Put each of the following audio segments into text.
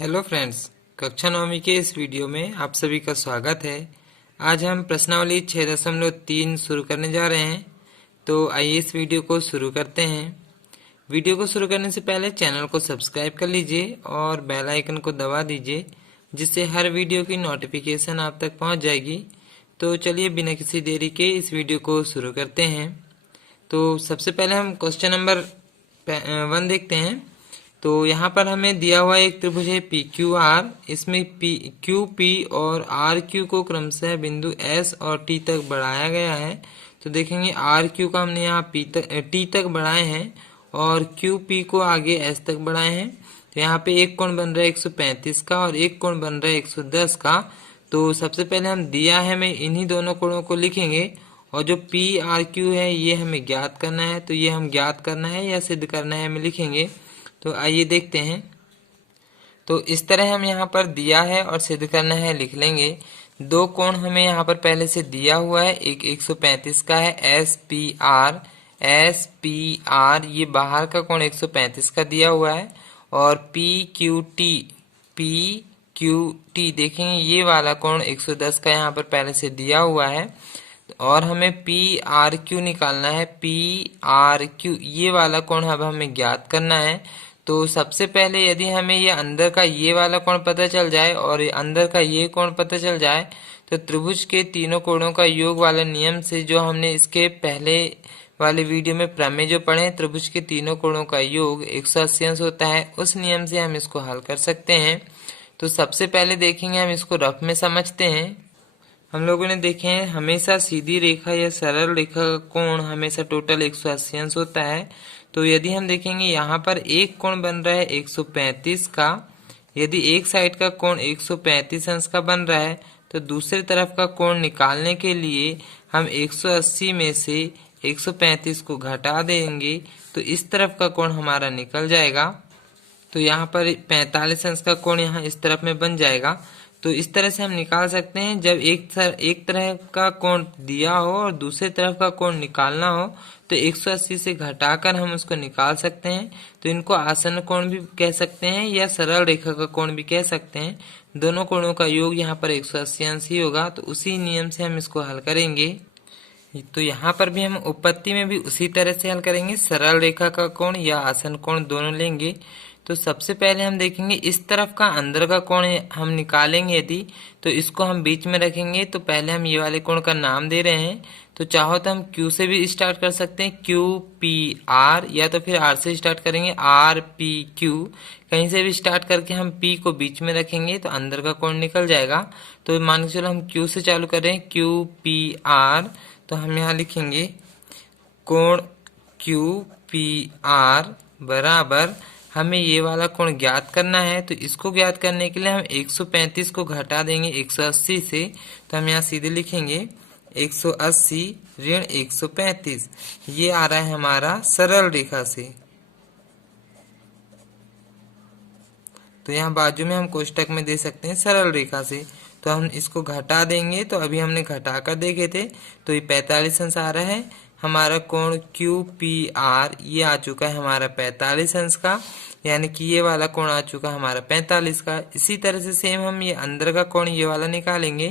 Hello friends, कक्षा नौवीं के इस वीडियो में आप सभी का स्वागत है। आज हम प्रश्नावली 6.3 शुरू करने जा रहे हैं। तो आइए इस वीडियो को शुरू करते हैं। वीडियो को शुरू करने से पहले चैनल को सब्सक्राइब कर लीजिए और बेल आइकन को दबा दीजिए, जिससे हर वीडियो की नोटिफिकेशन आप तक पहुंच जाएगी। तो चलिए बिना किसी देरी के इस वीडियो को शुरू करते हैं। तो सबसे पहले हम क्वेश्चन नंबर 1 देखते हैं। तो यहाँ पर हमें दिया हुआ एक त्रिभुज है पी क्यू आर। इसमें पी क्यू पी और आर क्यू को क्रमशः बिंदु एस और टी तक बढ़ाया गया है। तो देखेंगे आर क्यू का हमने यहाँ टी तक बढ़ाए हैं और क्यू पी को आगे एस तक बढ़ाए हैं। तो यहाँ पे एक कोण बन रहा है 135 का और एक कोण बन रहा है 110 का। तो सबसे पहले हम दिया है, हमें इन्हीं दोनों कोणों को लिखेंगे और जो पी आर क्यू है ये हमें ज्ञात करना है। तो ये हम ज्ञात करना है या सिद्ध करना है हमें लिखेंगे। तो आइए देखते हैं। तो इस तरह हम यहाँ पर दिया है और सिद्ध करना है लिख लेंगे। दो कोण हमें यहाँ पर पहले से दिया हुआ है, एक 135 का है एस पी आर, ये बाहर का कोण 135 का दिया हुआ है। और पी क्यू टी देखेंगे ये वाला कोण 110 का यहाँ पर पहले से दिया हुआ है। और हमें पी आर क्यू निकालना है। पी आर क्यू ये वाला कोण अब हमें ज्ञात करना है। तो सबसे पहले यदि हमें ये अंदर का ये वाला कोण पता चल जाए और अंदर का ये कोण पता चल जाए, तो त्रिभुज के तीनों कोणों का योग वाला नियम से, जो हमने इसके पहले वाले वीडियो में प्रमेय जो पढ़े, त्रिभुज के तीनों कोणों का योग 180 अंश होता है, उस नियम से हम इसको हल कर सकते हैं। तो सबसे पहले देखेंगे, हम इसको रफ में समझते हैं। हम लोगों ने देखे हैं हमेशा सीधी रेखा या सरल रेखा का कोण हमेशा टोटल 180 अंश होता है। तो यदि हम देखेंगे यहाँ पर एक कोण बन रहा है 135 का, यदि एक साइड का कोण 135 अंश का बन रहा है, तो दूसरी तरफ का कोण निकालने के लिए हम 180 में से 135 को घटा देंगे, तो इस तरफ का कोण हमारा निकल जाएगा। तो यहाँ पर 45 अंश का कोण यहाँ इस तरफ में बन जाएगा। तो इस तरह से हम निकाल सकते हैं, जब एक तरह का कोण दिया हो और दूसरे तरफ का कोण निकालना हो, तो 180 से घटाकर हम उसको निकाल सकते हैं। तो इनको आसन्न कोण भी कह सकते हैं या सरल रेखा का कोण भी कह सकते हैं। दोनों कोणों का योग यहाँ पर 180 अंश ही होगा। तो उसी नियम से हम इसको हल करेंगे। तो यहाँ पर भी हम उपपत्ति में भी उसी तरह से हल करेंगे, सरल रेखा का कोण या आसन्न कोण दोनों लेंगे। तो सबसे पहले हम देखेंगे इस तरफ का अंदर का कोण हम निकालेंगे यदि, तो इसको हम बीच में रखेंगे। तो पहले हम ये वाले कोण का नाम दे रहे हैं। तो चाहो तो हम Q से भी स्टार्ट कर सकते हैं, क्यू पी आर, या तो फिर R से स्टार्ट करेंगे, आर पी क्यू। कहीं से भी स्टार्ट करके हम P को बीच में रखेंगे तो अंदर का कोण निकल जाएगा। तो मान के चलो हम Q से चालू करें, क्यू पी आर। तो हम यहाँ लिखेंगे कोण क्यू पी आर बराबर, हमें ये वाला कोण ज्ञात करना है। तो इसको ज्ञात करने के लिए हम 135 को घटा देंगे 180 से। तो हम यहाँ सीधे लिखेंगे 180 ऋण 135, ये आ रहा है हमारा सरल रेखा से। तो यहाँ बाजू में हम कोष्टक में दे सकते हैं सरल रेखा से। तो हम इसको घटा देंगे, तो अभी हमने घटा कर देखे थे, तो ये 45 अंश आ रहा है। हमारा कोण क्यू पी आर ये आ चुका है हमारा 45 अंश का, यानी कि ये वाला कोण आ चुका है हमारा 45 का। इसी तरह से सेम हम ये अंदर का कोण ये वाला निकालेंगे।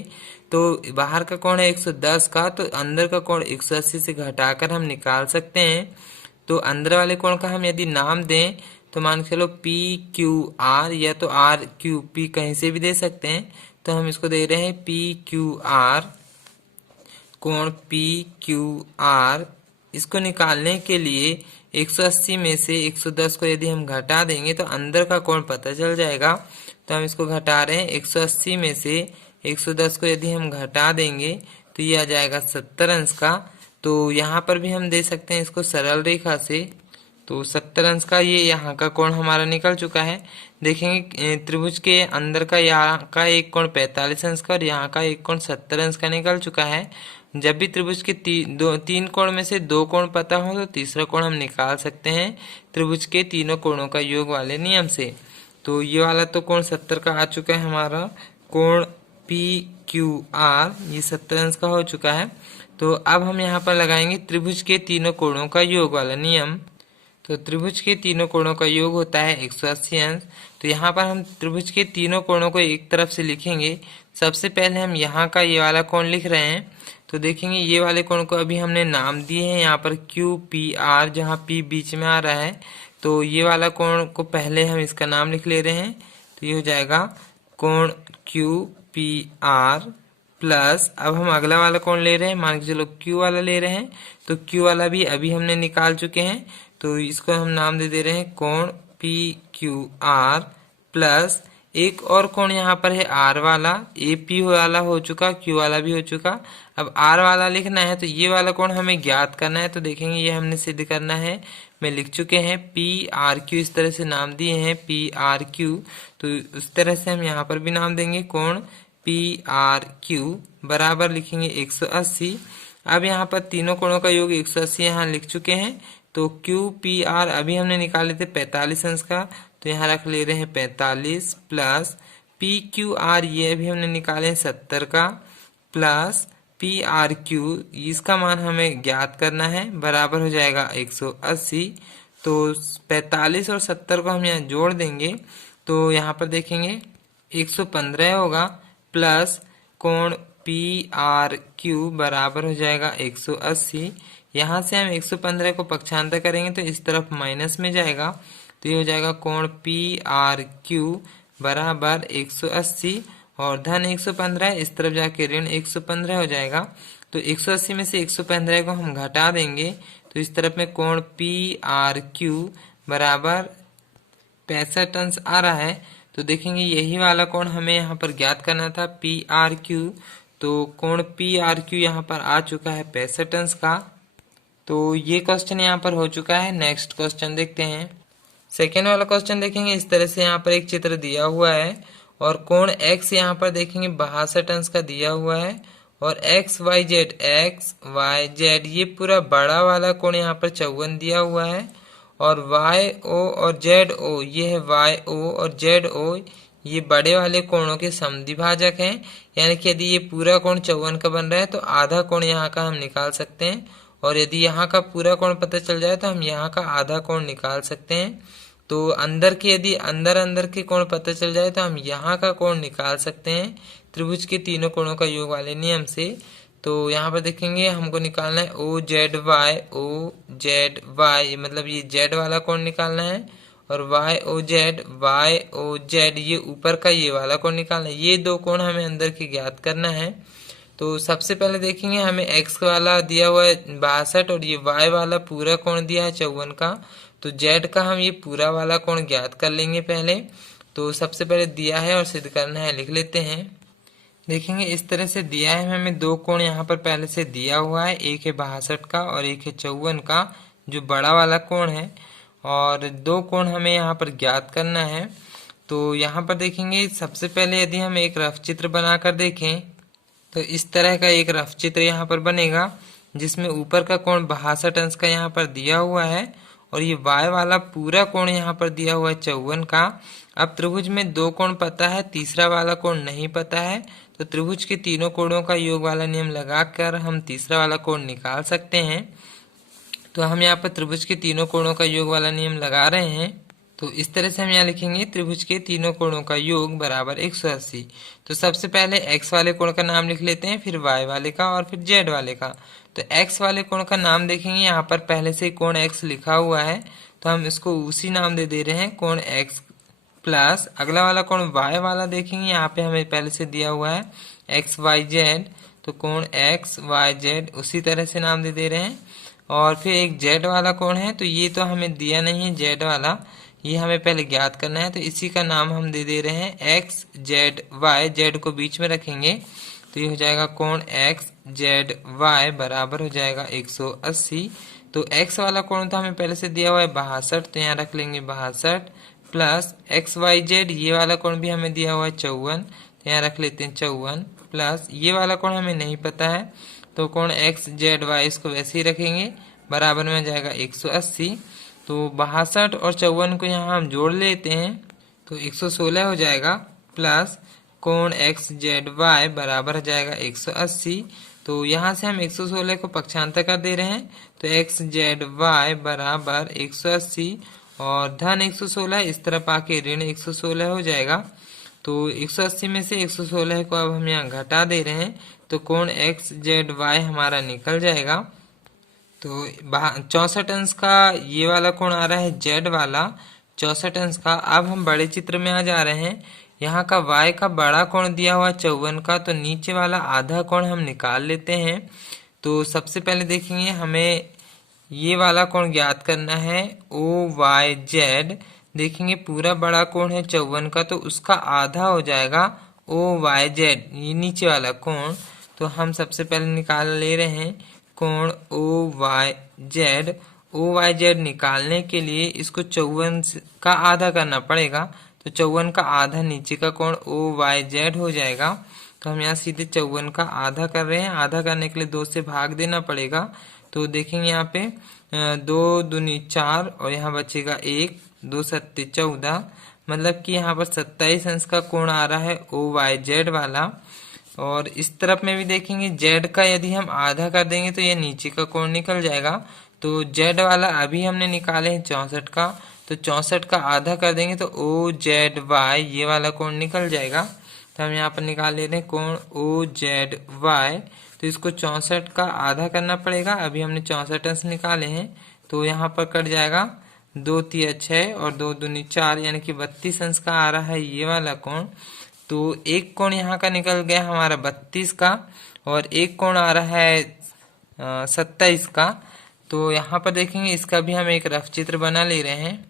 तो बाहर का कोण है 110 का, तो अंदर का कोण 180 से घटाकर हम निकाल सकते हैं। तो अंदर वाले कोण का हम यदि नाम दें, तो मान के चलो पी क्यू आर, या तो आर क्यू पी कहीं से भी दे सकते हैं। तो हम इसको दे रहे हैं पी क्यू आर, कोण पी क्यू आर। इसको निकालने के लिए 180 में से 110 को यदि हम घटा देंगे तो अंदर का कोण पता चल जाएगा। तो हम इसको घटा रहे हैं, 180 में से 110 को यदि हम घटा देंगे तो ये आ जाएगा 70 अंश का। तो यहाँ पर भी हम दे सकते हैं इसको सरल रेखा से। तो 70 अंश का ये यहाँ का कोण हमारा निकल चुका है। देखेंगे त्रिभुज के अंदर का यहाँ का एक कोण 45 अंश का और यहाँ का एक कोण 70 अंश का निकल चुका है। जब भी त्रिभुज के तीन कोण में से दो कोण पता हो, तो तीसरा कोण हम निकाल सकते हैं त्रिभुज के तीनों कोणों का योग वाले नियम से। तो ये वाला तो कोण 70 का आ चुका है हमारा, कोण पी क्यू आर ये 70 अंश का हो चुका है। तो अब हम यहाँ पर लगाएंगे त्रिभुज के तीनों कोणों का योग वाला नियम। तो त्रिभुज के तीनों कोणों का योग होता है 180 अंश। तो यहाँ पर हम त्रिभुज के तीनों कोणों को एक तरफ से लिखेंगे। सबसे पहले हम यहाँ का ये वाला कोण लिख रहे हैं। तो देखेंगे ये वाले कोण को अभी हमने नाम दिए हैं यहाँ पर क्यू पी आर, जहाँ पी बीच में आ रहा है। तो ये वाला कोण को पहले हम इसका नाम लिख ले रहे हैं। तो ये हो जाएगा कोण क्यू पी आर प्लस, अब हम अगला वाला कोण ले रहे हैं, मान के चलो क्यू वाला ले रहे हैं। तो क्यू वाला भी अभी हमने निकाल चुके हैं, तो इसको हम नाम दे रहे हैं कोण पी क्यू आर प्लस एक और कोण यहाँ पर है आर वाला। ए पी वाला हो चुका, क्यू वाला भी हो चुका, अब आर वाला लिखना है। तो ये वाला कोण हमें ज्ञात करना है। तो देखेंगे ये हमने सिद्ध करना है, में लिख चुके हैं पी आर क्यू, इस तरह से नाम दिए हैं पी आर क्यू। तो उस तरह से हम यहाँ पर भी नाम देंगे कोण पी आर क्यू बराबर लिखेंगे 180। अब यहाँ पर तीनों कोणों का योग 180 यहाँ लिख चुके हैं। तो क्यू पी आर अभी हमने निकाले थे 45 अंश का, तो यहाँ रख ले रहे हैं 45 प्लस पी क्यू आर ये अभी हमने निकाले 70 का प्लस पी आर क्यू, इसका मान हमें ज्ञात करना है, बराबर हो जाएगा 180। तो 45 और 70 को हम यहाँ जोड़ देंगे तो यहाँ पर देखेंगे 115 होगा प्लस कोण पी आर क्यू बराबर हो जाएगा 180। यहाँ से हम 115 को पक्षांतर करेंगे तो इस तरफ माइनस में जाएगा, तो ये हो जाएगा कोण पी आर क्यू बराबर 180 और धन 115 इस तरफ जाके ऋण 115 हो जाएगा। तो 180 में से 115 को हम घटा देंगे तो इस तरफ में कोण पी आर क्यू बराबर 65 अंश आ रहा है। तो देखेंगे यही वाला कोण हमें यहाँ पर ज्ञात करना था पी आर क्यू। तो कोण पी आर क्यू यहाँ पर आ चुका है 65 अंश का। तो ये क्वेश्चन यहाँ पर हो चुका है। नेक्स्ट क्वेश्चन देखते हैं। सेकेंड वाला क्वेश्चन देखेंगे, इस तरह से यहाँ पर एक चित्र दिया हुआ है और कोण x यहाँ पर देखेंगे 62 अंश का दिया हुआ है और एक्स वाई जेड ये पूरा बड़ा वाला कोण यहाँ पर 54 दिया हुआ है और वाई ओ और जेड ओ ये है वाई ओ और जेड ओ ये बड़े वाले कोणों के समद्विभाजक हैं। यानी कि यदि ये पूरा कोण 54 का बन रहा है तो आधा कोण यहाँ का हम निकाल सकते हैं और यदि यहाँ का पूरा कोण पता चल जाए तो हम यहाँ का आधा कोण निकाल सकते हैं। तो अंदर के यदि अंदर के कोण पता चल जाए तो हम यहाँ का कोण निकाल सकते हैं त्रिभुज के तीनों कोणों का योग वाले नियम से। तो यहाँ पर देखेंगे हमको निकालना है ओ जेड वाई मतलब ये जेड वाला कोण निकालना है और वाई ओ जेड ये ऊपर का ये वाला कोण निकालना है। ये दो कोण हमें अंदर के ज्ञात करना है। तो सबसे पहले देखेंगे हमें x वाला दिया हुआ है 62 और ये y वाला पूरा कोण दिया है 54 का। तो z का हम ये पूरा वाला कोण ज्ञात कर लेंगे पहले। तो सबसे पहले दिया है और सिद्ध करना है, लिख लेते हैं। देखेंगे इस तरह से दिया है हमें दो कोण यहाँ पर पहले से दिया हुआ है, एक है 62 का और एक है 54 का जो बड़ा वाला कोण है और दो कोण हमें यहाँ पर ज्ञात करना है। तो यहाँ पर देखेंगे सबसे पहले यदि हम एक रफ चित्र बनाकर देखें तो इस तरह का एक रफ चित्र यहाँ पर बनेगा जिसमें ऊपर का कोण 62 अंश का यहाँ पर दिया हुआ है और ये y वाला पूरा कोण यहाँ पर दिया हुआ है 54 का। अब त्रिभुज में दो कोण पता है, तीसरा वाला कोण नहीं पता है। तो त्रिभुज के तीनों कोणों का योग वाला नियम लगाकर हम तीसरा वाला कोण निकाल सकते हैं। तो हम यहाँ पर त्रिभुज के तीनों कोणों का योग वाला नियम लगा रहे हैं। तो इस तरह से हम यहाँ लिखेंगे त्रिभुज के तीनों कोणों का योग बराबर 180। तो सबसे पहले x वाले कोण का नाम लिख लेते हैं, फिर y वाले का और फिर z वाले का। तो x वाले कोण का नाम देखेंगे यहाँ पर पहले से कोण x लिखा हुआ है तो हम इसको उसी नाम दे रहे हैं कोण x प्लस अगला वाला कोण y वाला देखेंगे यहाँ पे हमें पहले से दिया हुआ है XYZ। तो कोण XYZ उसी तरह से नाम दे रहे हैं और फिर एक z वाला कोण है तो ये तो हमें दिया नहीं है z वाला, ये हमें पहले ज्ञात करना है। तो इसी का नाम हम दे रहे हैं XZY, z को बीच में रखेंगे तो ये हो जाएगा कोण XZY बराबर हो जाएगा 180। तो x वाला कोण तो हमें पहले से दिया हुआ है 62 तो यहाँ रख लेंगे 62 प्लस XYZ ये वाला कोण भी हमें दिया हुआ है 54 तो यहाँ रख लेते हैं 54 प्लस ये वाला कोण हमें नहीं पता है तो कोण XZY इसको वैसे ही रखेंगे बराबर में जाएगा 180। तो 62 और 54 को यहाँ हम जोड़ लेते हैं तो 116 हो जाएगा प्लस कोण XZY बराबर हो जाएगा 180। तो यहाँ से हम 116 को पक्षांतर कर दे रहे हैं तो एक्स जेड वाई बराबर 180 और धन 116 इस तरफ आके ऋण 116 हो जाएगा। तो 180 में से 116 को अब हम यहाँ घटा दे रहे हैं, तो कोण एक्स जेड वाई हमारा निकल जाएगा। तो 64 अंश का ये वाला कोण आ रहा है जेड वाला 64 अंश का। अब हम बड़े चित्र में आ जा रहे हैं। यहाँ का y का बड़ा कोण दिया हुआ 54 का, तो नीचे वाला आधा कोण हम निकाल लेते हैं। तो सबसे पहले देखेंगे हमें ये वाला कोण ज्ञात करना है ओ वाई जेड। देखेंगे पूरा बड़ा कोण है 54 का, तो उसका आधा हो जाएगा ओ वाई जेड, ये नीचे वाला कोण। तो हम सबसे पहले निकाल ले रहे हैं कोण O Y Z. O Y Z निकालने के लिए इसको 54 का आधा करना पड़ेगा, तो 54 का आधा नीचे का कोण ओ वाई जेड हो जाएगा। तो हम यहाँ सीधे 54 का आधा कर रहे हैं। आधा करने के लिए 2 से भाग देना पड़ेगा। तो देखेंगे यहाँ पे 2 दूनी 4 और यहाँ बचेगा 1, 2 सत्ते 14, मतलब कि यहाँ पर 27 अंश का कोण आ रहा है ओ वाई जेड वाला। और इस तरफ में भी देखेंगे जेड का यदि हम आधा कर देंगे तो ये नीचे का कोण निकल जाएगा। तो जेड वाला अभी हमने निकाले हैं 64 का, तो 64 का आधा कर देंगे तो ओ जेड वाई ये वाला कोण निकल जाएगा। तो हम यहाँ पर निकाल ले रहे हैं कोण ओ जेड वाई। तो इसको 64 का आधा करना पड़ेगा। अभी हमने 64 अंश निकाले हैं, तो यहाँ पर कट जाएगा 2 तिया 6 और 2 दूनी 4, यानी कि 32 अंश का आ रहा है ये वाला कोण। तो एक कोण यहाँ का निकल गया हमारा 32 का और एक कोण आ रहा है 27 का। तो यहाँ पर देखेंगे इसका भी हम एक रफ चित्र बना ले रहे हैं।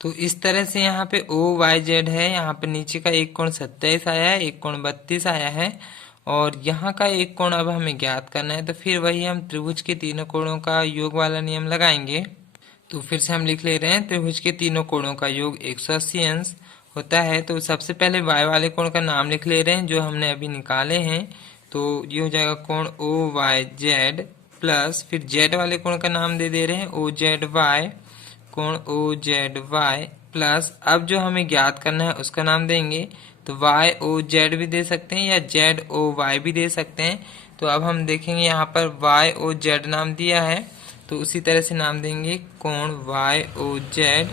तो इस तरह से यहाँ पे ओ वाई जेड है, यहाँ पे नीचे का एक कोण 27 आया है, एक कोण 32 आया है और यहाँ का एक कोण अब हमें ज्ञात करना है। तो फिर वही हम त्रिभुज के तीनों कोणों का योग वाला नियम लगाएंगे। तो फिर से हम लिख ले रहे हैं त्रिभुज के तीनों कोणों का योग 180 अंश होता है। तो सबसे पहले y वाले कोण का नाम लिख ले रहे हैं जो हमने अभी निकाले हैं। तो ये हो जाएगा कोण ओ वाई जेड प्लस फिर z वाले कोण का नाम दे दे रहे हैं ओ जेड वाई, कोण ओ जेड वाई प्लस अब जो हमें ज्ञात करना है उसका नाम देंगे। तो वाई ओ जेड भी दे सकते हैं या जेड ओ वाई भी दे सकते हैं। तो अब हम देखेंगे यहाँ पर वाई ओ जेड नाम दिया है, तो उसी तरह से नाम देंगे कोण वाई ओ जेड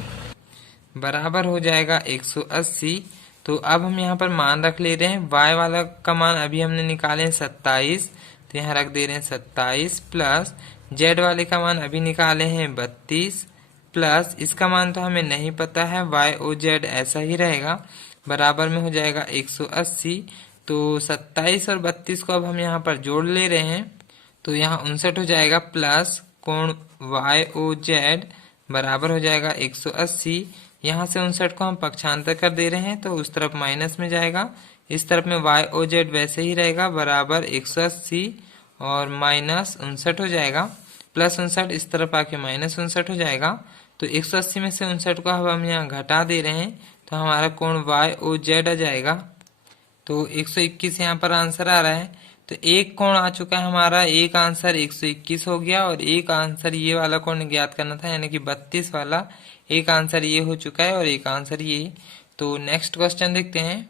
बराबर हो जाएगा 180। तो अब हम यहाँ पर मान रख ले रहे हैं। y वाला का मान अभी हमने निकाले हैं 27, तो यहाँ रख दे रहे हैं 27 प्लस z वाले का मान अभी निकाले हैं 32 प्लस इसका मान तो हमें नहीं पता है, y o z ऐसा ही रहेगा, बराबर में हो जाएगा 180। तो 27 और 32 को अब हम यहाँ पर जोड़ ले रहे हैं, तो यहाँ 59 हो जाएगा प्लस कोण वाई ओ जेड बराबर हो जाएगा 180। यहाँ से 59 को हम पक्षांतर कर दे रहे हैं, तो उस तरफ माइनस में जाएगा, इस तरफ में वाई ओ जेड वैसे ही रहेगा बराबर 180 और माइनस 59 हो जाएगा, प्लस 59 इस तरफ आके माइनस 59 हो जाएगा। तो 180 में से 59 को अब हम यहाँ घटा दे रहे हैं, तो हमारा कोण वाई ओ जेड आ जाएगा। तो 121 यहाँ पर आंसर आ रहा है। तो एक कोण आ चुका है हमारा, एक आंसर 121 हो गया और एक आंसर ये वाला कोण ज्ञात करना था यानी कि 32 वाला, एक आंसर ये हो चुका है और एक आंसर ये। तो नेक्स्ट क्वेश्चन देखते हैं।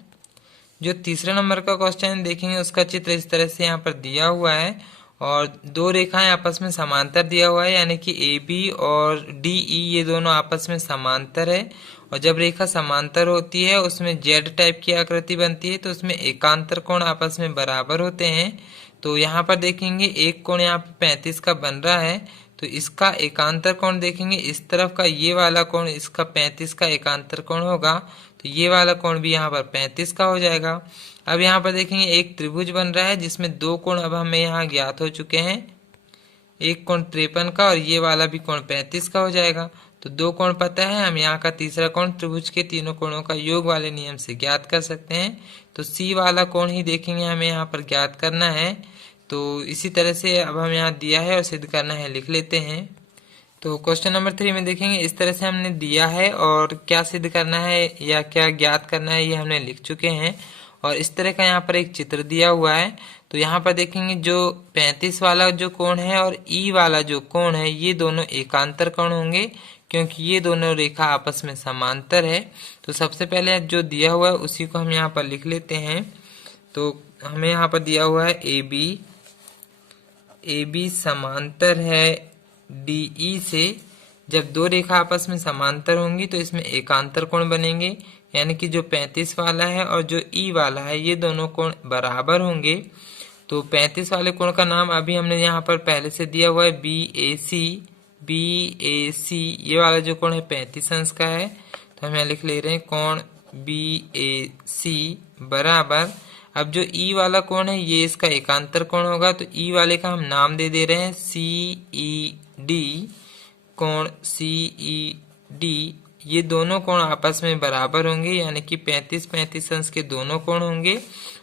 जो तीसरा नंबर का क्वेश्चन देखेंगे उसका चित्र इस तरह से यहाँ पर दिया हुआ है और दो रेखाएं आपस में समांतर दिया हुआ है, यानी कि ए बी और डी ई ये दोनों आपस में समांतर है। और जब रेखा समांतर होती है उसमें जेड टाइप की आकृति बनती है, तो उसमें एकांतर कोण आपस में बराबर होते हैं। तो यहाँ पर देखेंगे एक कोण यहाँ पे 35 का बन रहा है, तो इसका एकांतर कोण देखेंगे इस तरफ का ये वाला कोण इसका 35 का एकांतर कोण होगा, तो ये वाला कोण भी यहाँ पर 35 का हो जाएगा। अब यहाँ पर देखेंगे एक त्रिभुज बन रहा है जिसमें दो कोण अब हमें यहाँ ज्ञात हो चुके हैं, एक कोण 53 का और ये वाला भी कोण 35 का हो जाएगा। तो दो कोण पता है, हम यहाँ का तीसरा कोण त्रिभुज के तीनों कोणों का योग वाले नियम से ज्ञात कर सकते हैं। तो सी वाला कोण ही देखेंगे हमें यहाँ पर ज्ञात करना है। तो इसी तरह से अब हम यहाँ दिया है और सिद्ध करना है, लिख लेते हैं। तो क्वेश्चन नंबर 3 में देखेंगे इस तरह से हमने दिया है और क्या सिद्ध करना है या क्या ज्ञात करना है ये हमने लिख चुके हैं। और इस तरह का यहाँ पर एक चित्र दिया हुआ है। तो यहाँ पर देखेंगे जो 35 वाला जो कोण है और ई वाला जो कोण है ये दोनों एकांतर कोण होंगे, क्योंकि ये दोनों रेखा आपस में समांतर है। तो सबसे पहले जो दिया हुआ है उसी को हम यहाँ पर लिख लेते हैं। तो हमें यहाँ पर दिया हुआ है ए बी समांतर है DE से जब दो रेखा आपस में समांतर होंगी तो इसमें एकांतर कोण बनेंगे, यानी कि जो 35 वाला है और जो E वाला है ये दोनों कोण बराबर होंगे। तो 35 वाले कोण का नाम अभी हमने यहाँ पर पहले से दिया हुआ है BAC। BAC ये वाला जो कोण है 35 अंश का है, तो हम यहाँ लिख ले रहे हैं कोण BAC बराबर, अब जो E वाला कोण है ये इसका एकांतर कोण होगा, तो E वाले का हम नाम दे रहे हैं CED। कोण CED ये दोनों कोण आपस में बराबर होंगे, यानी कि 35-35 अंश के दोनों कोण होंगे।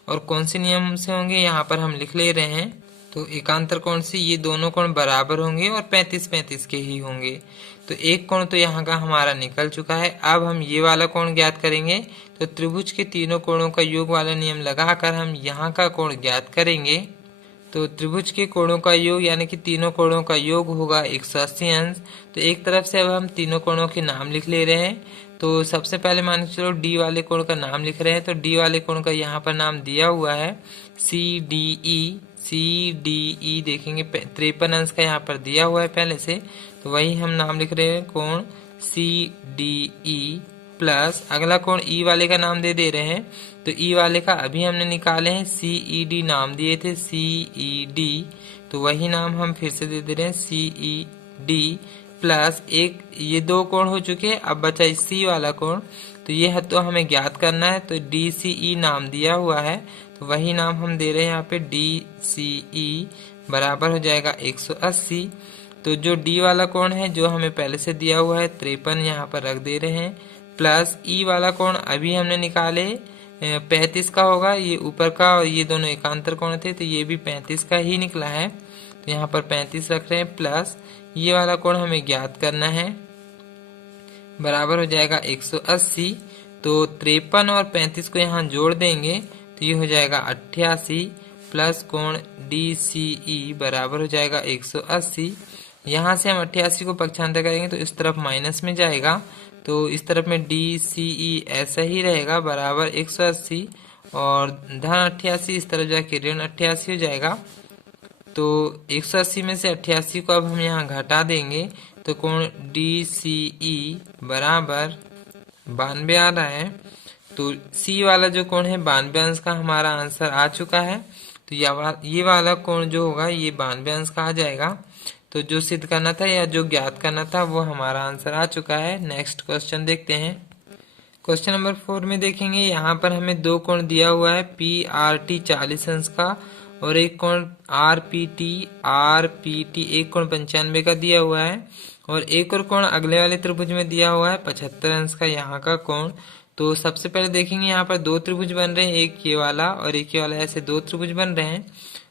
और कौन से नियम से होंगे यहाँ पर हम लिख ले रहे हैं, तो एकांतर कोण से ये दोनों कोण बराबर होंगे और 35-35 के ही होंगे। तो एक कोण तो यहाँ का हमारा निकल चुका है। अब हम ये वाला कोण ज्ञात करेंगे, तो त्रिभुज के तीनों कोणों का योग वाला नियम लगाकर हम यहाँ का कोण ज्ञात करेंगे। तो त्रिभुज के कोणों का योग यानी कि तीनों कोणों का योग होगा 180 अंश। तो एक तरफ से अब हम तीनों कोणों के नाम लिख ले रहे हैं। तो सबसे पहले मान के चलो डी वाले कोण का नाम लिख रहे हैं, तो डी वाले कोण का यहाँ पर नाम दिया हुआ है CDE। CDE देखेंगे 53 अंश का यहाँ पर दिया हुआ है पहले से, तो वही हम नाम लिख रहे हैं कोण CDE प्लस अगला कोण E वाले का नाम दे रहे हैं। तो E वाले का अभी हमने निकाले हैं CED नाम दिए थे CED, तो वही नाम हम फिर से दे रहे हैं CED प्लस एक ये दो कोण हो चुके हैं। अब बचा C वाला कोण, तो ये है तो हमें ज्ञात करना है, तो DCE नाम दिया हुआ है, तो वही नाम हम दे रहे हैं यहाँ पे DCE बराबर हो जाएगा 180। तो जो D वाला कोण है जो हमें पहले से दिया हुआ है 53 यहाँ पर रख दे रहे हैं, प्लस E वाला कोण अभी हमने निकाले 35 का होगा, ये ऊपर का और ये दोनों एकांतर कोण थे, तो ये भी 35 का ही निकला है, तो यहाँ पर 35 रख रहे हैं, प्लस ये वाला कोण हमें ज्ञात करना है बराबर हो जाएगा 180। तो 53 और 35 को यहाँ जोड़ देंगे तो ये हो जाएगा 88 प्लस कोण DCE बराबर हो जाएगा 180। यहाँ से हम 88 को पक्षांतर करेंगे तो इस तरफ माइनस में जाएगा, तो इस तरफ में DCE ऐसा ही रहेगा बराबर 180 और धन 88 इस तरफ जाके ऋण 88 हो जाएगा। तो 180 में से 88 को अब हम यहाँ घटा देंगे तो कोण DCE बराबर 92 आ रहा है। तो C वाला जो कोण है 92 अंश का हमारा आंसर आ चुका है। तो ये वाला कोण जो होगा ये 92 अंश का आ जाएगा। तो जो सिद्ध करना था या जो ज्ञात करना था वो हमारा आंसर आ चुका है। नेक्स्ट क्वेश्चन देखते हैं। क्वेश्चन नंबर 4 में देखेंगे, यहाँ पर हमें दो कोण दिया हुआ है PRT 40 अंश का और एक कोण RPT एक कोण 95 का दिया हुआ है और एक और कोण अगले वाले त्रिभुज में दिया हुआ है 75 अंश का यहाँ का कोण। तो सबसे पहले देखेंगे यहाँ पर दो त्रिभुज बन रहे हैं, एक ये वाला और एक ये वाला, ऐसे दो त्रिभुज बन रहे हैं।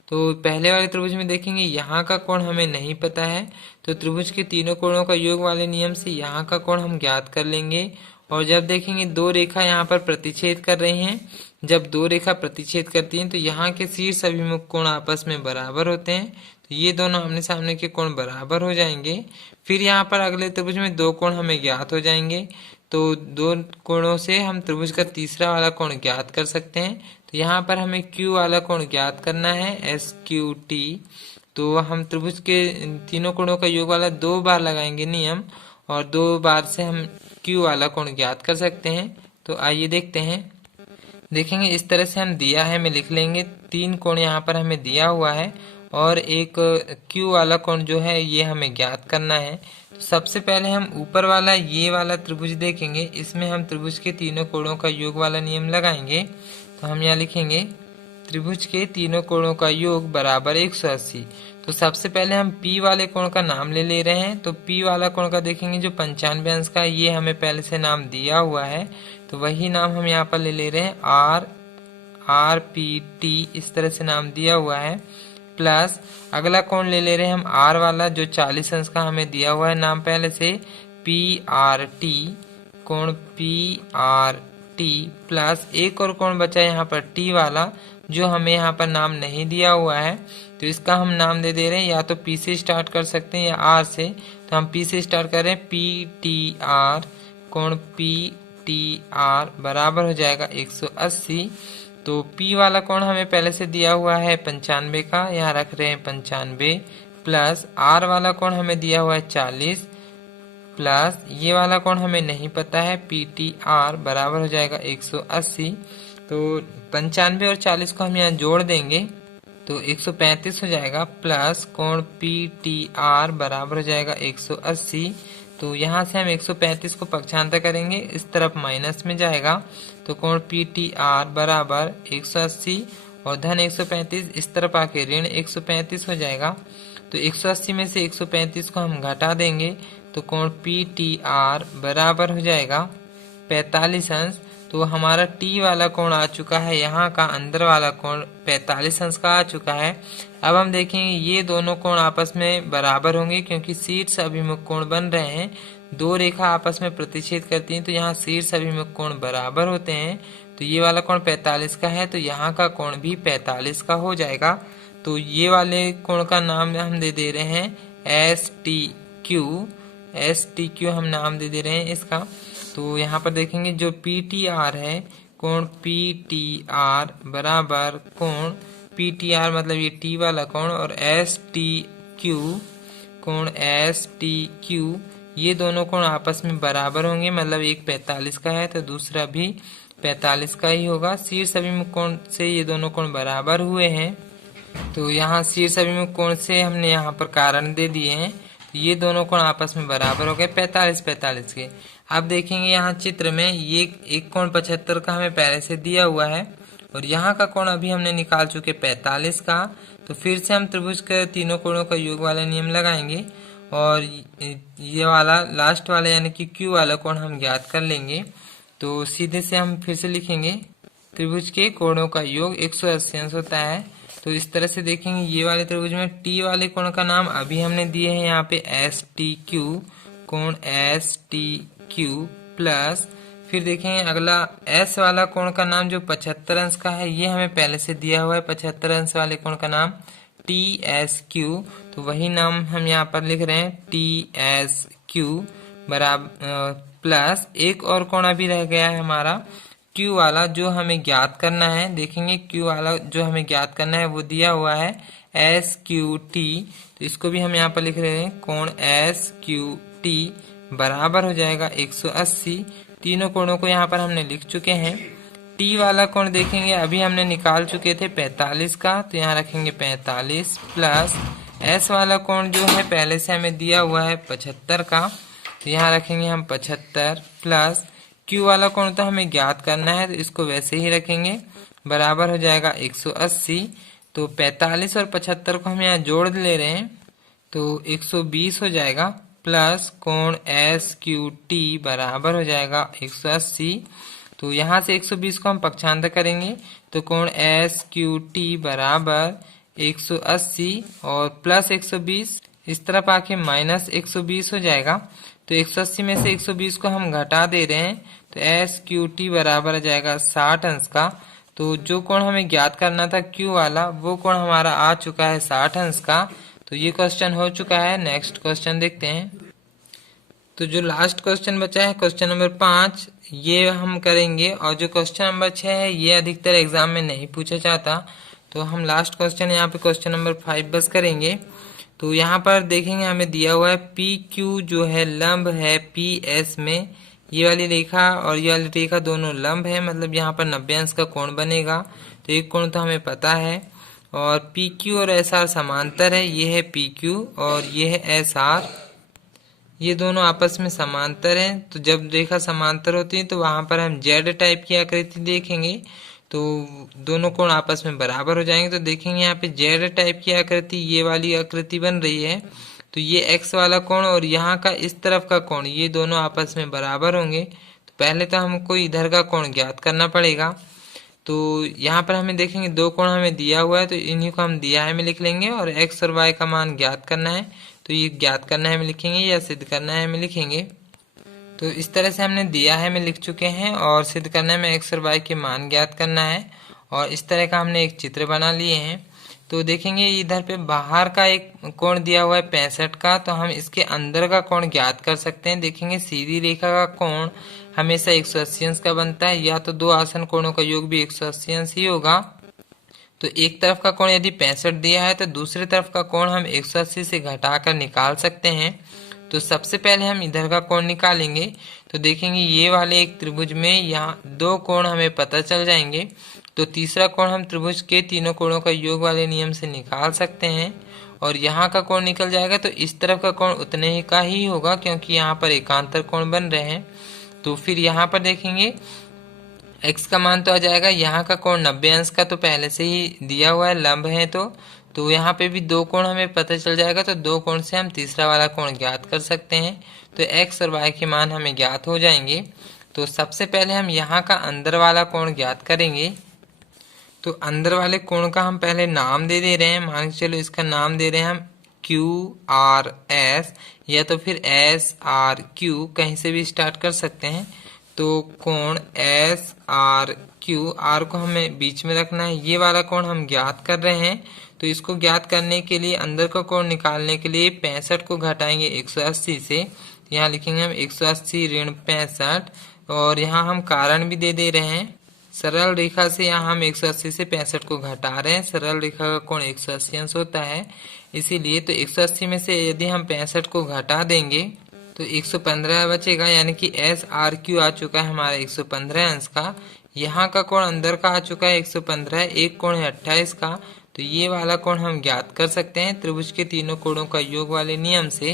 तो पहले वाले त्रिभुज में देखेंगे यहाँ का कोण हमें नहीं पता है, तो त्रिभुज के तीनों कोणों का योग वाले नियम से यहाँ का कोण हम ज्ञात कर लेंगे। और जब देखेंगे दो रेखा यहाँ पर प्रतिच्छेद कर रही हैं, जब दो रेखा प्रतिच्छेद करती हैं तो यहाँ के शीर्ष अभिमुख कोण आपस में बराबर होते हैं, तो ये दोनों आमने सामने के कोण बराबर हो जाएंगे। फिर यहाँ पर अगले त्रिभुज में दो कोण हमें ज्ञात हो जाएंगे, तो दो कोणों से हम त्रिभुज का तीसरा वाला कोण ज्ञात कर सकते हैं। तो यहाँ पर हमें Q वाला कोण ज्ञात करना है SQT। तो हम त्रिभुज के तीनों कोणों का योग वाला दो बार लगाएंगे नियम और दो बार से हम Q वाला कोण ज्ञात कर सकते हैं। तो आइए देखते हैं। देखेंगे इस तरह से हम दिया है में लिख लेंगे, तीन कोण यहाँ पर हमें दिया हुआ है और एक Q वाला कोण जो है ये हमें ज्ञात करना है। तो सबसे पहले हम ऊपर वाला ये वाला त्रिभुज देखेंगे, इसमें हम त्रिभुज के तीनों कोणों का योग वाला नियम लगाएंगे। तो हम यहाँ लिखेंगे त्रिभुज के तीनों कोणों का योग बराबर 180। तो सबसे पहले हम P वाले कोण का नाम ले रहे हैं। तो P वाला कोण का देखेंगे जो 95 अंश का, ये हमें पहले से नाम दिया हुआ है, तो वही नाम हम यहाँ पर ले रहे हैं RPT, इस तरह से नाम दिया हुआ है। प्लस अगला कोण ले रहे हैं हम R वाला जो 40 अंश का हमें दिया हुआ है नाम पहले से PRT, कोण PRT प्लस एक और कोण बचा यहाँ पर T वाला जो हमें यहाँ पर नाम नहीं दिया हुआ है, तो इसका हम नाम दे रहे हैं, या तो P से स्टार्ट कर सकते हैं या R से। तो हम P से स्टार्ट कर रहे हैं PTR, कोण PTR बराबर हो जाएगा 180। तो P वाला कोण हमें पहले से दिया हुआ है 95 का, यहाँ रख रहे हैं 95 प्लस आर वाला कोण हमें दिया हुआ है 40 प्लस ये वाला कोण हमें नहीं पता है पी टी आर बराबर हो जाएगा 180। तो 95 और 40 को हम यहाँ जोड़ देंगे तो 135 हो जाएगा प्लस कोण पी टी आर बराबर हो जाएगा 180। तो यहाँ से हम 135 को पक्षांतर करेंगे, इस तरफ माइनस में जाएगा तो कोण पी टी आर बराबर 180 और धन 135 इस तरफ आके ऋण 135 हो जाएगा। तो 180 में से 135 को हम घटा देंगे तो कोण पी टी आर बराबर हो जाएगा 45 अंश। तो हमारा टी वाला कोण आ चुका है, यहाँ का अंदर वाला कोण 45 अंश का आ चुका है। अब हम देखेंगे ये दोनों कोण आपस में बराबर होंगे क्योंकि शीर्ष अभिमुख कोण बन रहे हैं, दो रेखा आपस में प्रतिच्छेद करती हैं तो यहाँ शीर्ष अभिमुख कोण बराबर होते हैं। तो ये वाला कोण 45 का है तो यहाँ का कोण भी 45 का हो जाएगा। तो ये वाले कोण का नाम हम दे रहे हैं एस टी क्यू हम नाम दे रहे हैं इसका। तो यहाँ पर देखेंगे जो पी टी आर है कोण पी टी आर बराबर कोण पी टी आर मतलब ये टी वाला कोण और एस टी क्यू कोण एस टी क्यू ये दोनों कोण आपस में बराबर होंगे, मतलब एक 45 का है तो दूसरा भी 45 का ही होगा। शीर्ष अभिमुख कोण से ये दोनों कोण बराबर हुए हैं तो यहाँ शीर्ष अभिमुख कोण से हमने यहाँ पर कारण दे दिए हैं, ये दोनों कोण आपस में बराबर हो गए 45 के। अब देखेंगे यहाँ चित्र में ये एक कोण 75 का हमें पहले से दिया हुआ है और यहाँ का कोण अभी हमने निकाल चुके 45 का। तो फिर से हम त्रिभुज के तीनों कोणों का योग वाला नियम लगाएंगे और ये वाला लास्ट वाला यानी कि क्यू वाला कोण हम ज्ञात कर लेंगे। तो सीधे से हम फिर से लिखेंगे त्रिभुज के कोणों का योग 180 अंश होता है। तो इस तरह से देखेंगे ये वाले त्रिभुज में टी वाले कोण का नाम अभी हमने दिए हैं यहाँ पे एस टी क्यू कोण एस टी क्यू प्लस फिर देखेंगे अगला एस वाला कोण का नाम जो 75 अंश का है ये हमें पहले से दिया हुआ है 75 अंश वाले कोण का नाम टी एस क्यू। तो वही नाम हम यहाँ पर लिख रहे हैं टी एस क्यू बराबर प्लस एक और कोण अभी रह गया है हमारा Q वाला जो हमें ज्ञात करना है। देखेंगे Q वाला जो हमें ज्ञात करना है वो दिया हुआ है एस क्यू टी। तो इसको भी हम यहाँ पर लिख रहे हैं कोण एस क्यू टी बराबर हो जाएगा 180। तीनों कोणों को यहाँ पर हमने लिख चुके हैं। टी वाला कोण देखेंगे अभी हमने निकाल चुके थे 45 का तो यहाँ रखेंगे 45 प्लस एस वाला कोण जो है पहले से हमें दिया हुआ है 75 का तो यहाँ रखेंगे हम 75 प्लस क्यू वाला कोण तो हमें ज्ञात करना है तो इसको वैसे ही रखेंगे बराबर हो जाएगा 180। तो 45 और 75 को हम यहाँ जोड़ ले रहे हैं तो 120 हो जाएगा प्लस कोण एस क्यू टी बराबर हो जाएगा 180। तो यहाँ से 120 को हम पक्षांतर करेंगे तो कोण एस क्यू टी बराबर 180 और प्लस 120 इस तरफ आके माइनस 120 हो जाएगा। तो 180 में से 120 को हम घटा दे रहे हैं तो एस क्यू टी बराबर आ जाएगा 60 अंश का। तो जो कोण हमें ज्ञात करना था क्यू वाला वो कोण हमारा आ चुका है 60 अंश का। तो ये क्वेश्चन हो चुका है। नेक्स्ट क्वेश्चन देखते हैं। तो जो लास्ट क्वेश्चन बचा है क्वेश्चन नंबर 5 ये हम करेंगे और जो क्वेश्चन नंबर 6 है ये अधिकतर एग्जाम में नहीं पूछा जाता तो हम लास्ट क्वेश्चन यहाँ पे क्वेश्चन नंबर 5 बस करेंगे। तो यहाँ पर देखेंगे हमें दिया हुआ है पी क्यू जो है लंब है पी एस में, ये वाली रेखा और ये वाली रेखा दोनों लंब है, मतलब यहाँ पर 90 अंश का कोण बनेगा। तो एक कोण तो हमें पता है और पी क्यू और एस आर समांतर है, ये है पी क्यू और ये है एस आर, ये दोनों आपस में समांतर हैं। तो जब रेखा समांतर होती है तो वहां पर हम जेड टाइप की आकृति देखेंगे तो दोनों कोण आपस में बराबर हो जाएंगे। तो देखेंगे यहाँ पे जेड टाइप की आकृति ये वाली आकृति बन रही है तो ये एक्स वाला कोण और यहाँ का इस तरफ का कोण ये दोनों आपस में बराबर होंगे। तो पहले तो हमको इधर का कोण ज्ञात करना पड़ेगा। तो यहाँ पर हमें देखेंगे दो कोण हमें दिया हुआ है तो इन्हीं को हम दिया है में लिख लेंगे और एक्स और वाई का मान ज्ञात करना है तो ये ज्ञात करना है में लिखेंगे या सिद्ध करना है में लिखेंगे। तो इस तरह से हमने दिया है में लिख चुके हैं और सिद्ध करना है में एक्स और वाई के मान ज्ञात करना है और इस तरह का हमने एक चित्र बना लिए हैं। तो देखेंगे इधर पे बाहर का एक कोण दिया हुआ है 65 का तो हम इसके अंदर का कोण ज्ञात कर सकते हैं। देखेंगे सीधी रेखा का कोण हमेशा 180 अंश का बनता है या तो दो आसन कोणों का योग भी 180 अंश ही होगा। तो एक तरफ का कोण यदि 65 दिया है तो दूसरी तरफ का कोण हम 180 से घटाकर निकाल सकते हैं। तो सबसे पहले हम इधर का कोण निकालेंगे। तो देखेंगे ये वाले एक त्रिभुज में यहाँ दो कोण हमें पता चल जाएंगे। तो तीसरा कोण हम त्रिभुज के तीनों कोणों का योग वाले नियम से निकाल सकते हैं और यहाँ का कोण निकल जाएगा। तो इस तरफ का कोण उतने ही का ही होगा क्योंकि यहाँ पर एकांतर कोण बन रहे हैं। तो फिर यहाँ पर देखेंगे x का मान तो आ जाएगा, यहाँ का कोण 90 अंश का तो पहले से ही दिया हुआ है, लंब है तो यहाँ पे भी दो कोण हमें पता चल जाएगा। तो दो कोण से हम तीसरा वाला कोण ज्ञात कर सकते हैं। तो x और y के मान हमें ज्ञात हो जाएंगे। तो सबसे पहले हम यहाँ का अंदर वाला कोण ज्ञात करेंगे। तो अंदर वाले कोण का हम पहले नाम दे रहे हैं। मान के चलो इसका नाम दे रहे हैं हम QRS या तो फिर SRQ, कहीं से भी स्टार्ट कर सकते हैं। तो कोण SRQ, R को हमें बीच में रखना है। ये वाला कोण हम ज्ञात कर रहे हैं। तो इसको ज्ञात करने के लिए अंदर का कोण निकालने के लिए 65 को घटाएंगे 180 से। यहाँ लिखेंगे हम 180 ऋण 65 और यहाँ हम कारण भी दे रहे हैं। सरल रेखा से यहाँ हम 180 से 65 को घटा रहे हैं। सरल रेखा का कोण 180 अंश होता है, इसीलिए तो 180 में से यदि हम 65 को घटा देंगे तो 115 बचेगा, यानी कि SRQ आ चुका है हमारा 115 अंश का। यहाँ का कोण अंदर का आ चुका है 115, एक कोण है 28 का। तो ये वाला कोण हम ज्ञात कर सकते हैं त्रिभुज के तीनों कोणों का योग वाले नियम से।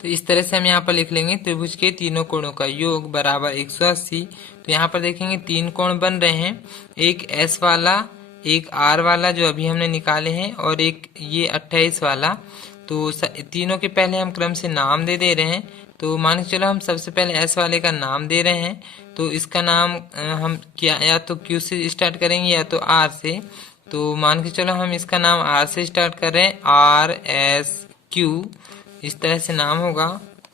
तो इस तरह से हम यहाँ पर लिख लेंगे त्रिभुज के तीनों कोणों का योग बराबर 180। तो यहाँ पर देखेंगे तीन कोण बन रहे हैं, एक S वाला, एक R वाला जो अभी हमने निकाले हैं और एक ये 28 वाला। तो तीनों के पहले हम क्रम से नाम दे रहे हैं। तो मान के चलो हम सबसे पहले S वाले का नाम दे रहे हैं। तो इसका नाम हम क्या या तो Q से स्टार्ट करेंगे या तो R से। तो मान के चलो हम इसका नाम R से स्टार्ट कर रहे हैं, RSQ, इस तरह से नाम होगा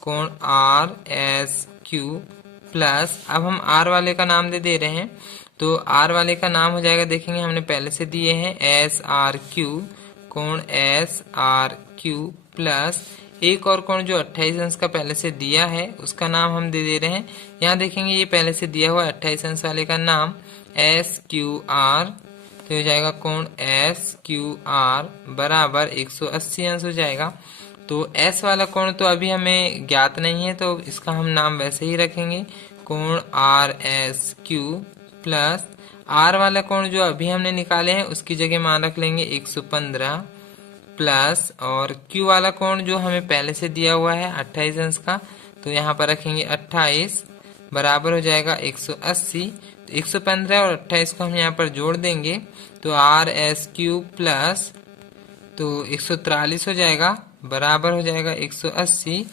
कोण RSQ प्लस, अब हम R वाले का नाम दे रहे हैं। तो R वाले का नाम हो जाएगा, देखेंगे हमने पहले से दिए हैं SRQ, कोण SRQ प्लस एक और कोण जो 28 अंश का पहले से दिया है उसका नाम हम दे रहे हैं। यहाँ देखेंगे ये पहले से दिया हुआ 28 अंश वाले का नाम SQR, तो हो जाएगा कोण SQR बराबर 180 अंश हो जाएगा। तो S वाला कोण तो अभी हमें ज्ञात नहीं है तो इसका हम नाम वैसे ही रखेंगे, कोण RSQ प्लस R वाला कोण जो अभी हमने निकाले हैं उसकी जगह मान रख लेंगे 115 प्लस, और Q वाला कोण जो हमें पहले से दिया हुआ है 28 अंश का, तो यहाँ पर रखेंगे 28 बराबर हो जाएगा 180। तो 115 और 28 को हम यहाँ पर जोड़ देंगे तो RSQ प्लस तो 143 हो जाएगा बराबर हो जाएगा 180।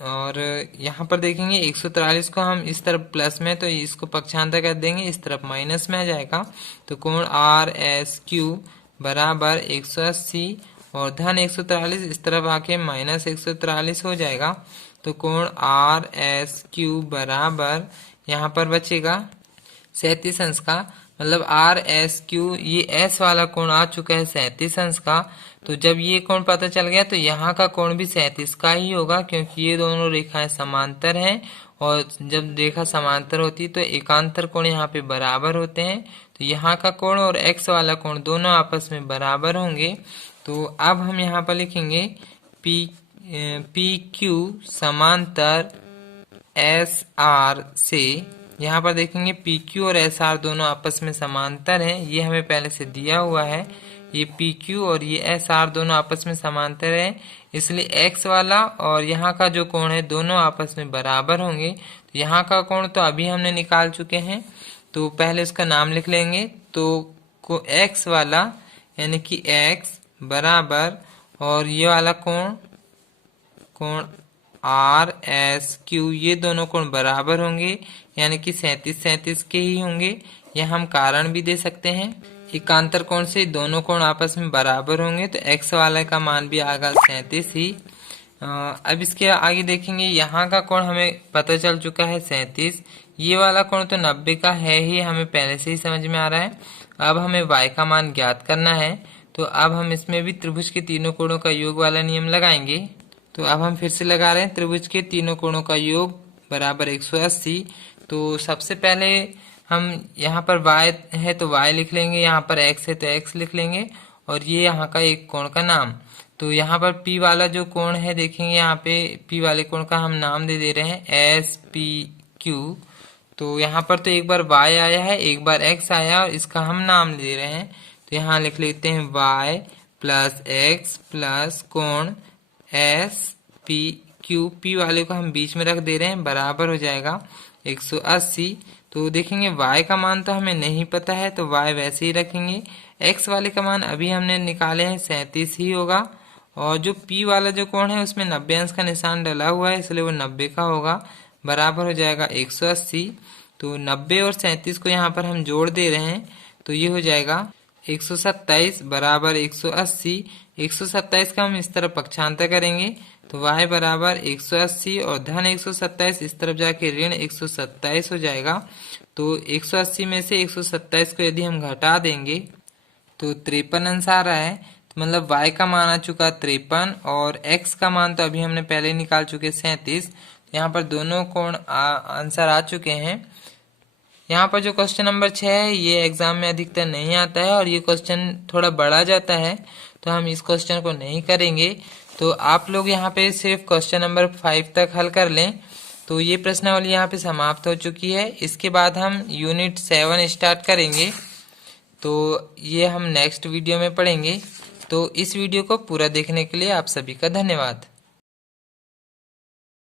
और यहाँ पर देखेंगे 143 को हम इस तरफ प्लस में तो इसको पक्षांतर कर देंगे, इस तरफ माइनस में आ जाएगा। तो कोण RSQ बराबर 180 और धन 143 इस तरफ आके माइनस 143 हो जाएगा। तो कोण RSQ बराबर यहाँ पर बचेगा 37 अंश का, मतलब RSQ ये S वाला कोण आ चुका है 37 अंश का। तो जब ये कोण पता चल गया तो यहाँ का कोण भी 37 का ही होगा क्योंकि ये दोनों रेखाएं समांतर हैं और जब रेखा समांतर होती तो एकांतर कोण यहाँ पे बराबर होते हैं। तो यहाँ का कोण और X वाला कोण दोनों आपस में बराबर होंगे। तो अब हम यहाँ पर लिखेंगे PQ समांतर SR से। यहाँ पर देखेंगे PQ और SR दोनों आपस में समांतर हैं, ये हमें पहले से दिया हुआ है। ये PQ और ये SR दोनों आपस में समांतर हैं, इसलिए X वाला और यहाँ का जो कोण है दोनों आपस में बराबर होंगे। तो यहाँ का कोण तो अभी हमने निकाल चुके हैं, तो पहले उसका नाम लिख लेंगे। तो X वाला यानी कि X बराबर और ये वाला कोण RSQ, ये दोनों कोण बराबर होंगे यानी कि 37 के ही होंगे। यह हम कारण भी दे सकते हैं, एकांतर कोण से दोनों कोण आपस में बराबर होंगे तो X वाले का मान भी आएगा 37 ही। अब इसके आगे देखेंगे यहाँ का कोण हमें पता चल चुका है 37, ये वाला कोण तो 90 का है ही, हमें पहले से ही समझ में आ रहा है। अब हमें Y का मान ज्ञात करना है, तो अब हम इसमें भी त्रिभुज के तीनों कोणों का योग वाला नियम लगाएंगे। तो अब हम फिर से लगा रहे हैं त्रिभुज के तीनों कोणों का योग बराबर 180। तो सबसे पहले हम यहाँ पर y है तो y लिख लेंगे, यहाँ पर x है तो x लिख लेंगे, और ये यहाँ का एक कोण का नाम। तो यहाँ पर p वाला जो कोण है देखेंगे, यहाँ पे p वाले कोण का हम नाम दे रहे हैं SPQ। तो यहाँ पर तो एक बार y आया है, एक बार x आया, और इसका हम नाम दे रहे हैं। तो यहाँ लिख लेते हैं y प्लस x प्लस कोण SPQ। p वाले को हम बीच में रख दे रहे हैं, बराबर हो जाएगा 180। तो देखेंगे y का मान तो हमें नहीं पता है, तो y वैसे ही रखेंगे। x वाले का मान अभी हमने निकाले हैं 37 ही होगा, और जो p वाला जो कोण है उसमें 90 अंश का निशान डला हुआ है, इसलिए वो 90 का होगा, बराबर हो जाएगा 180। तो 90 और 37 को यहाँ पर हम जोड़ दे रहे हैं, तो ये हो जाएगा 127 बराबर 180। 127 का हम इस तरफ पक्षांतर करेंगे, तो y बराबर 180 और धन 127 इस तरफ जाके ऋण 127 हो जाएगा। तो 180 में से 127 को यदि हम घटा देंगे तो 53 अंश आ रहा है। तो मतलब y का मान आ चुका 53, और x का मान तो अभी हमने पहले निकाल चुके 37। यहाँ पर दोनों कोण आंसर आ चुके हैं। यहाँ पर जो क्वेश्चन नंबर 6 है ये एग्जाम में अधिकतर नहीं आता है, और ये क्वेश्चन थोड़ा बड़ा जाता है, तो हम इस क्वेश्चन को नहीं करेंगे। तो आप लोग यहाँ पे सिर्फ क्वेश्चन नंबर 5 तक हल कर लें। तो ये प्रश्नावली यहाँ पे समाप्त हो चुकी है। इसके बाद हम यूनिट 7 स्टार्ट करेंगे, तो ये हम नेक्स्ट वीडियो में पढ़ेंगे। तो इस वीडियो को पूरा देखने के लिए आप सभी का धन्यवाद।